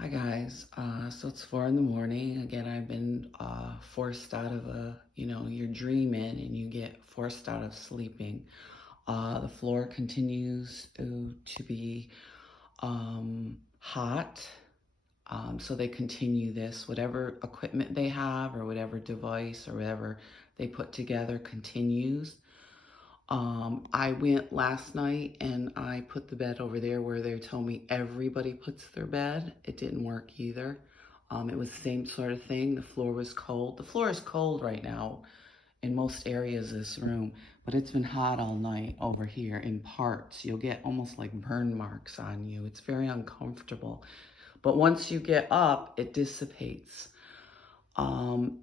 Hi guys, so it's 4 in the morning. Again, I've been forced out of you're dreaming and you get forced out of sleeping. The floor continues to be hot. So they continue this, whatever equipment they have or whatever device or whatever they put together continues. I went last night and I put the bed over there where they told me everybody puts their bed. It didn't work either. It was the same sort of thing. The floor was cold. The floor is cold right now in most areas of this room, but it's been hot all night over here in parts. You'll get almost like burn marks on you. It's very uncomfortable. But once you get up, it dissipates.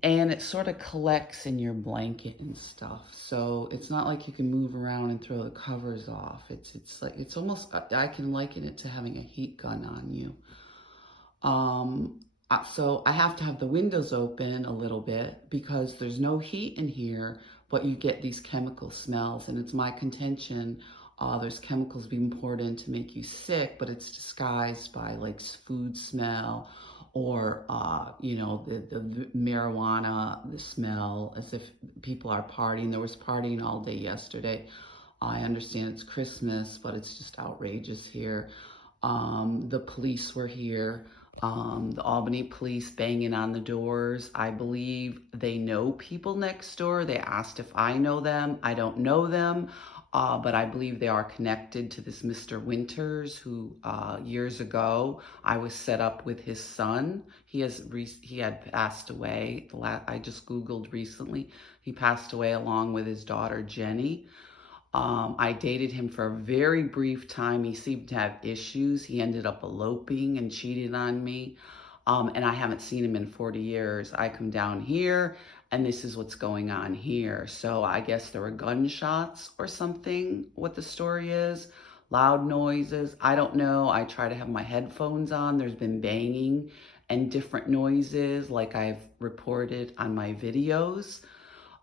And it sort of collects in your blanket and stuff. So it's not like you can move around and throw the covers off. It's almost, I can liken it to having a heat gun on you. So I have to have the windows open a little bit because there's no heat in here, but you get these chemical smells, and it's my contention there's chemicals being poured in to make you sick, but it's disguised by like food smell or the marijuana, the smell, as if people are partying. There was partying all day yesterday. I understand it's Christmas, but it's just outrageous here. The police were here. The Albany Police banging on the doors. I believe they know people next door. They asked if I know them. I don't know them. But I believe they are connected to this Mr. Winters, who years ago I was set up with his son. He had passed away. I just Googled recently. He passed away along with his daughter Jenny. I dated him for a very brief time. He seemed to have issues. He ended up eloping and cheated on me. And I haven't seen him in 40 years. I come down here and this is what's going on here. So I guess there were gunshots or something, what the story is. Loud noises, I don't know. I try to have my headphones on. There's been banging and different noises like I've reported on my videos.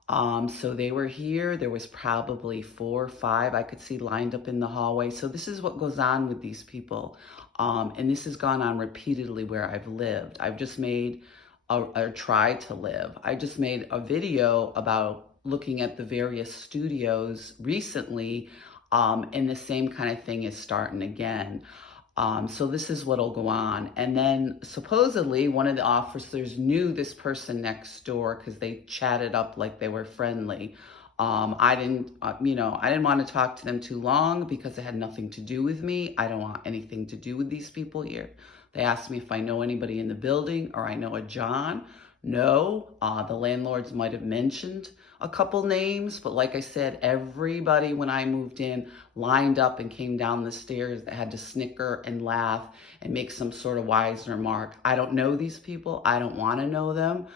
So they were here. There was probably 4 or 5 I could see lined up in the hallway. So this is what goes on with these people. And this has gone on repeatedly where I've lived. I've just made, or tried to live. I just made a video about looking at the various studios recently, and the same kind of thing is starting again. So this is what'll go on. And then supposedly one of the officers knew this person next door because they chatted up like they were friendly. I didn't want to talk to them too long because it had nothing to do with me. I don't want anything to do with these people here. They asked me if I know anybody in the building or I know a John. No, the landlords might have mentioned a couple names, but like I said, everybody when I moved in lined up and came down the stairs that had to snicker and laugh and make some sort of wise remark. I don't know these people. I don't want to know them.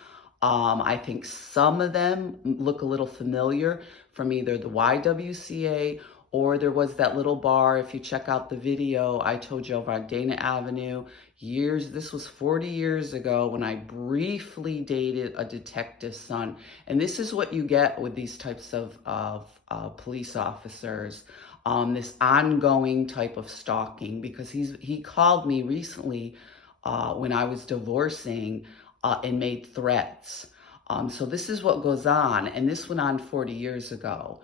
I think some of them look a little familiar from either the YWCA or there was that little bar. If you check out the video I told you over on Dana Avenue, this was 40 years ago when I briefly dated a detective's son. And this is what you get with these types of police officers. This ongoing type of stalking, because he called me recently when I was divorcing and made threats. So this is what goes on, and this went on 40 years ago.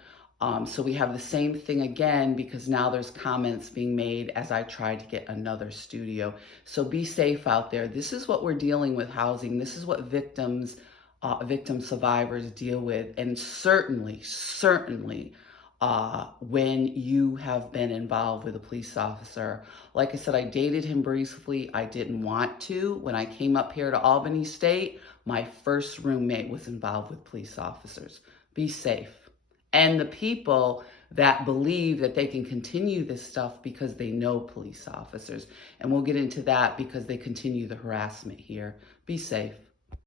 So we have the same thing again because now there's comments being made as I try to get another studio. So be safe out there. This is what we're dealing with housing. This is what victim survivors deal with. And certainly, when you have been involved with a police officer. Like I said, I dated him briefly. I didn't want to. When I came up here to Albany State, my first roommate was involved with police officers. Be safe. And the people that believe that they can continue this stuff because they know police officers. And we'll get into that because they continue the harassment here. Be safe.